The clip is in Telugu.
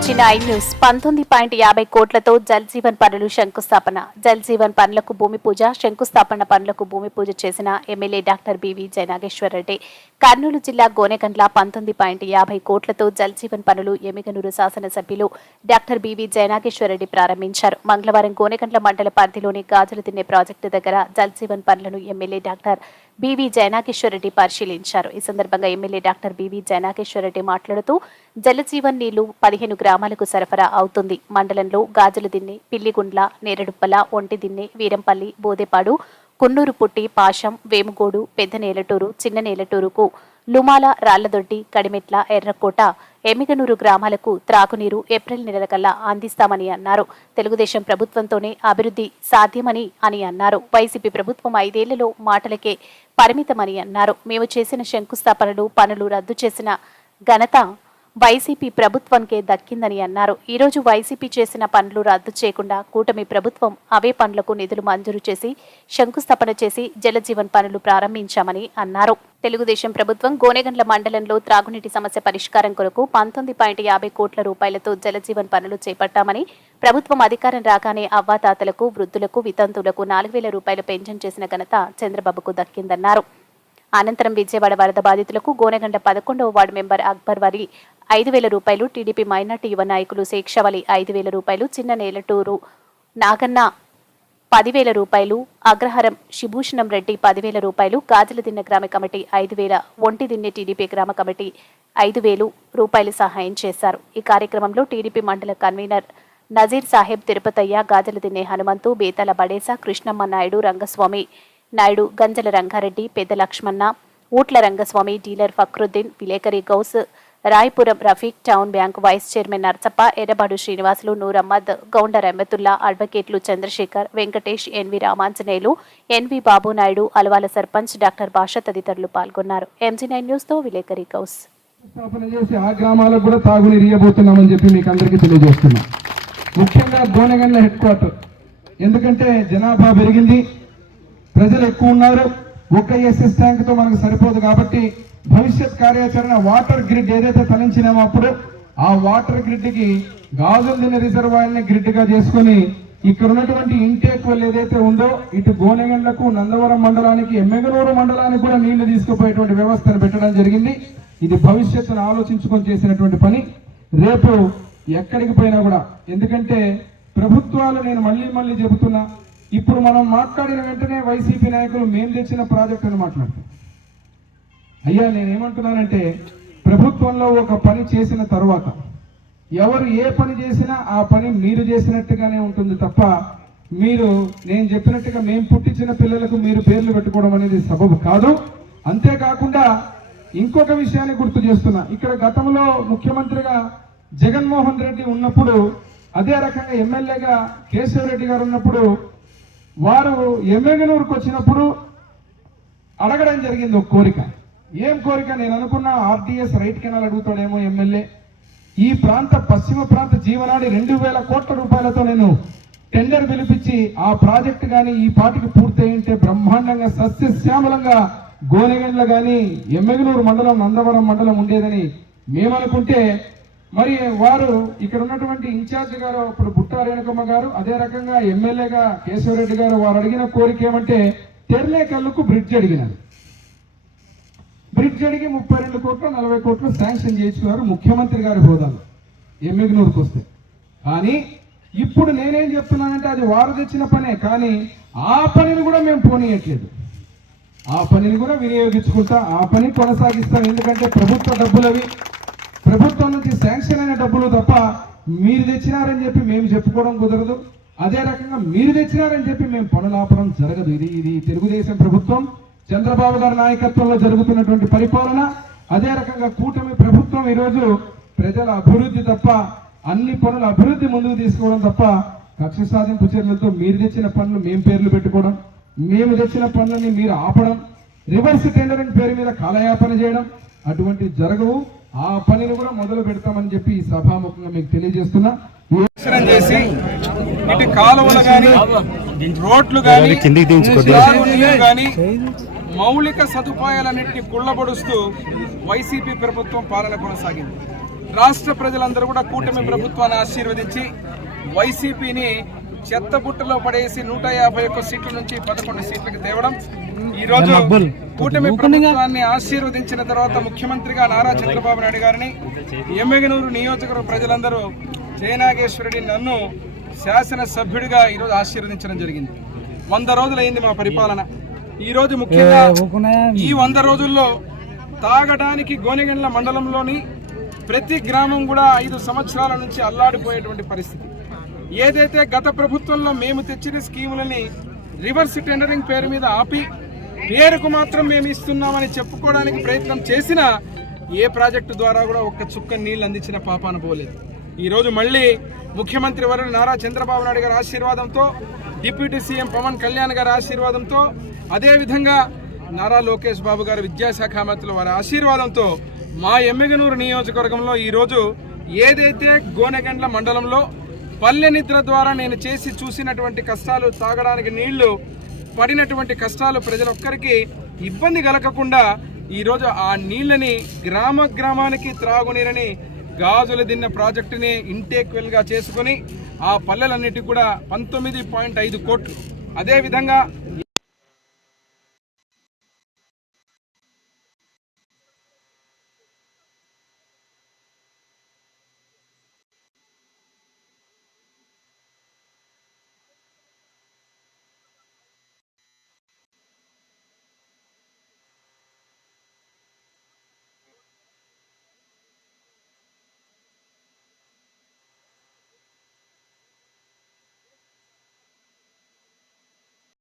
MG9 న్యూస్ 19.50 కోట్లతో జల్ జీవన్ పనులు శంకుస్థాపన. జల్ జీవన్ పనులకు భూమి పూజ, శంకుస్థాపన పనులకు భూమి పూజ చేసిన MLA doctor BV Jayanageswar Reddy. Kurnool జిల్లా గోనెగండ్ల 19.50 కోట్లతో జల్ జీవన్ పనులు ఎమ్మిగనూరు శాసనసభ్యులు డాక్టర్ బివి జయనాగేశ్వర్ రెడ్డి ప్రారంభించారు. మంగళవారం గోనెగండ్ల మండల పరిధిలోని గాజులు తిన్నే ప్రాజెక్టు దగ్గర జల్ జీవన్ పనులను MLA doctor BV Jayanageswar Reddy పరిశీలించారు. ఈ సందర్భంగా MLA doctor BV Jayanageswar Reddy మాట్లాడుతూ జల జీవన్ నీళ్లు 15 గ్రామాలకు సరఫరా అవుతుంది. మండలంలో గాజులదిన్నె, పిల్లిగుండ్ల, నేరడుప్పల, ఒంటిదిన్నె, వీరంపల్లి, బోదెపాడు, కున్నూరు పుట్టి, పాశం, వేముగోడు, పెద్ద నేలటూరు, చిన్న నేలటూరుకు, లుమాల, రాళ్లదొడ్డి, కడిమెట్ల, ఎర్రకోట, ఎమ్మిగనూరు గ్రామాలకు త్రాగునీరు ఏప్రిల్ నెల కల్లా అందిస్తామని అన్నారు. తెలుగుదేశం ప్రభుత్వంతోనే అభివృద్ధి సాధ్యమని అన్నారు. వైసీపీ ప్రభుత్వం 5 ఏళ్లలో మాటలకే పరిమితమని అన్నారు. మేము చేసిన శంకుస్థాపనలు, పనులు రద్దు చేసిన ఘనత వైసీపీ ప్రభుత్వానికే దక్కిందని అన్నారు. ఈ రోజు వైసీపీ చేసిన పనులు రద్దు చేయకుండా కూటమి ప్రభుత్వం అవే పనులకు నిధులు మంజూరు చేసి శంకుస్థాపన చేసి జలజీవన్ పనులు ప్రారంభించామని అన్నారు. తెలుగుదేశం ప్రభుత్వం గోనెగండ్ల మండలంలో త్రాగునీటి సమస్య పరిష్కారం కొరకు 19.50 కోట్ల రూపాయలతో జలజీవన్ పనులు చేపట్టామని, ప్రభుత్వం అధికారం రాగానే అవ్వాతాతలకు, వృద్ధులకు, వితంతువులకు 4,000 రూపాయలు పెన్షన్ చేసిన ఘనత చంద్రబాబుకు దక్కిందన్నారు. అనంతరం విజయవాడ వరద బాధితులకు గోనెగండ్ల 11వ వార్డు మెంబర్ అక్బర్ వలి 5,000 రూపాయలు, టీడీపీ మైనార్టీ యువ నాయకులు శేక్షవలి 5,000 రూపాయలు, చిన్న నేలటూరు నాగన్న 10,000 రూపాయలు, అగ్రహారం శిభూషణం రెడ్డి 10,000 రూపాయలు, గాజులదిన్నె గ్రామ కమిటీ 5,000, ఒంటిదిన్నె టీడీపీ గ్రామ కమిటీ 5,000 రూపాయలు సహాయం చేశారు. ఈ కార్యక్రమంలో టీడీపీ మండల కన్వీనర్ నజీర్ సాహెబ్, తిరుపతయ్య, గాజులదిన్నె హనుమంతు, బేతాల బడేస, కృష్ణమ్మ నాయుడు, రంగస్వామి నాయుడు, గంజల రంగారెడ్డి, పెద్ద లక్ష్మణ, ఊట్ల రంగస్వామి, డీలర్ ఫక్రుద్దీన్, విలేకరి Ghouse, Rayapuram Rafiq, town bank vice chairman Narsappa, Errabadu Srinivasulu, Noor Ahmed, Gounder Ahmatulla, అడ్వకేట్లు Chandrasekhar, Venkatesh, NV Ramanjaneyulu, NV Babu Naidu, Alavala sarpanch doctor Bhasha తదితరులు పాల్గొన్నారు. MG9 న్యూస్ తో విలేకరి గౌస్. స్థాపన చేసి ఆ గ్రామాలకు కూడా తాగునీరు ఇవ్వబోతున్నామని చెప్పి మీకు అందరికీ తెలియజేస్తున్నాం. ముఖ్యంగా గోనెగండ్ల హెడ్ క్వార్టర్, ఎందుకంటే జనాభా పెరిగింది, ప్రజలు ఎక్కువ ఉన్నారు. ఒక్క ఎస్ఎస్ ట్యాంక్ తో మనకు సరిపోదు కాబట్టి భవిష్యత్ కార్యాచరణ వాటర్ గ్రిడ్ ఏదైతే తలంచినామో అప్పుడు ఆ వాటర్ గ్రిడ్ కి గాజులదిన్నె రిజర్వాయర్ ని గ్రిడ్ గా చేసుకుని ఇక్కడ ఉన్నటువంటి ఇంటేక్ వెల్ ఏదైతే ఉందో ఇటు గోనెగండ్లకు, నందవరం మండలానికి, ఎమ్మిగనూరు మండలానికి కూడా నీళ్లు తీసుకుపోయేటువంటి వ్యవస్థను పెట్టడం జరిగింది. ఇది భవిష్యత్తును ఆలోచించుకొని చేసినటువంటి పని. రేపు ఎక్కడికి పోయినా కూడా, ఎందుకంటే ప్రభుత్వాలు, నేను మళ్ళీ చెబుతున్నా, ఇప్పుడు మనం మాట్లాడిన వెంటనే వైసీపీ నాయకులు మేము తెచ్చిన ప్రాజెక్ట్ అని మాట్లాడతారు. అయ్యా, నేనేమంటున్నానంటే ప్రభుత్వంలో ఒక పని చేసిన తర్వాత ఎవరు ఏ పని చేసినా ఆ పని మీరు చేసినట్టుగానే ఉంటుంది తప్ప మీరు నేను చెప్పినట్టుగా మేము పుట్టించిన పిల్లలకు మీరు పేర్లు పెట్టుకోవడం అనేది సబబు కాదు. అంతేకాకుండా ఇంకొక విషయాన్ని గుర్తు చేస్తున్నా, ఇక్కడ గతంలో ముఖ్యమంత్రిగా జగన్మోహన్ రెడ్డి ఉన్నప్పుడు, అదే రకంగా ఎమ్మెల్యేగా కేశవరెడ్డి గారు ఉన్నప్పుడు వారు ఎమ్మెగనూరుకు వచ్చినప్పుడు అడగడం జరిగింది ఒక కోరిక. ఏం కోరిక? నేను అనుకున్నా ఆర్టీఎస్ రైట్ కెనాల్ అడుగుతాడేమో ఎమ్మెల్యే. ఈ ప్రాంత పశ్చిమ ప్రాంత జీవనాడి 2,000 కోట్ల రూపాయలతో నేను టెండర్ పిలిపించి ఆ ప్రాజెక్టు కానీ ఈ పాటికి పూర్తయింటే బ్రహ్మాండంగా సస్యశ్యామలంగా గోనెగండ్ల కానీ ఎమ్మెగనూరు మండలం, నందవరం మండలం ఉండేదని మేమనుకుంటే, మరి వారు ఇక్కడ ఉన్నటువంటి ఇన్ఛార్జ్ గారు ఇప్పుడు బుట్టా రేణుకమ్మ గారు, అదే రకంగా ఎమ్మెల్యేగా కేశవరెడ్డి గారు, వారు అడిగిన కోరిక ఏమంటే తెర్లేకల్లుకు బ్రిడ్జ్ అడిగినారు. బ్రిడ్జ్ అడిగి 32 కోట్లు 40 కోట్లు శాంక్షన్ చేయించుకున్నారు ముఖ్యమంత్రి గారి హోదాలో ఎమ్మిగనూరుకు వస్తే. కానీ ఇప్పుడు నేనేం చెప్తున్నానంటే అది వారు తెచ్చిన పనే, కానీ ఆ పనిని కూడా మేము పోనీయట్లేదు. ఆ పనిని కూడా వినియోగించుకుంటా ఆ పని కొనసాగిస్తాం. ఎందుకంటే ప్రభుత్వ డబ్బులవి, ప్రభుత్వం నుంచి శాంక్షన్ అయిన డబ్బులు తప్ప మీరు తెచ్చినారని చెప్పి మేము చెప్పుకోవడం కుదరదు. అదే రకంగా మీరు తెచ్చినారని చెప్పి మేము పనులాపడం జరగదు. ఇది తెలుగుదేశం ప్రభుత్వం, చంద్రబాబు గారి నాయకత్వంలో జరుగుతున్నటువంటి పరిపాలన. అదే రకంగా కూటమి ప్రభుత్వం ఈరోజు ప్రజల అభివృద్ధి తప్ప, అన్ని పనుల అభివృద్ధి ముందుకు తీసుకోవడం తప్ప కక్ష సాధింపు చర్యలతో మీరు తెచ్చిన పనులు మేము పేర్లు పెట్టుకోవడం, మేము తెచ్చిన పనులని మీరు ఆపడం, రివర్స్ టెండరింగ్ పేరు మీద కాలయాపన చేయడం అటువంటివి జరగవు. ఆ పనిని కూడా మొదలు పెడతామని చెప్పి ఈ సభాముఖంగా మీకు తెలియజేస్తున్నా. చేసి ఇటు కాలువలు కానీ, రోడ్లు కానీ, కానీ మౌలిక సదుపాయాలన్నింటినీ కుళ్ళబడుస్తూ వైసీపీ ప్రభుత్వం పాలన కొనసాగింది. రాష్ట్ర ప్రజలందరూ కూడా కూటమి ప్రభుత్వాన్ని ఆశీర్వదించి వైసీపీని చెత్తబుట్టలో పడేసి 151 సీట్ల నుంచి 11 సీట్లకు తేవడం, ఈ రోజు కూటమి ప్రభుత్వాన్ని ఆశీర్వదించిన తర్వాత ముఖ్యమంత్రిగా నారా చంద్రబాబు నాయుడు గారిని, ఎమ్మెగనూరు నియోజకవర్గ ప్రజలందరూ జయనాగేశ్వరరెడ్డి నన్ను శాసనసభ్యుడిగా ఈరోజు ఆశీర్వదించడం జరిగింది. 100 రోజులైంది మా పరిపాలన. ఈ రోజు ముఖ్యంగా ఈ 100 రోజుల్లో తాగడానికి గోనెగండ్ల మండలంలోని ప్రతి గ్రామం కూడా 5 సంవత్సరాల నుంచి అల్లాడిపోయేటువంటి పరిస్థితి. ఏదైతే గత ప్రభుత్వంలో మేము తెచ్చిన స్కీములని రివర్స్ టెండరింగ్ పేరు మీద ఆపి పేరుకు మాత్రం మేము ఇస్తున్నామని చెప్పుకోవడానికి ప్రయత్నం చేసినా ఏ ప్రాజెక్టు ద్వారా కూడా ఒక్క చుక్క నీళ్లు అందించిన పాపాన పోలేదు. ఈరోజు మళ్ళీ ముఖ్యమంత్రి వర్యులు నారా చంద్రబాబు నాయుడు గారి ఆశీర్వాదంతో, డిప్యూటీ సీఎం పవన్ కళ్యాణ్ గారి ఆశీర్వాదంతో, అదేవిధంగా నారా లోకేష్ బాబు గారు విద్యాశాఖ మంత్రుల వారి ఆశీర్వాదంతో మా ఎమ్మెగనూరు నియోజకవర్గంలో ఈరోజు ఏదైతే గోనెగండ్ల మండలంలో పల్లె నిద్ర ద్వారా నేను చేసి చూసినటువంటి కష్టాలు, తాగడానికి నీళ్లు పడినటువంటి కష్టాలు ప్రజలొక్కరికి ఇబ్బంది కలగకుండా ఈరోజు ఆ నీళ్ళని గ్రామానికి త్రాగునీరని గాజుల దిన్న ప్రాజెక్టుని ఇంటేక్ వెల్గా చేసుకుని ఆ పల్లెలన్నిటికీ కూడా 19.5 కోట్లు, అదేవిధంగా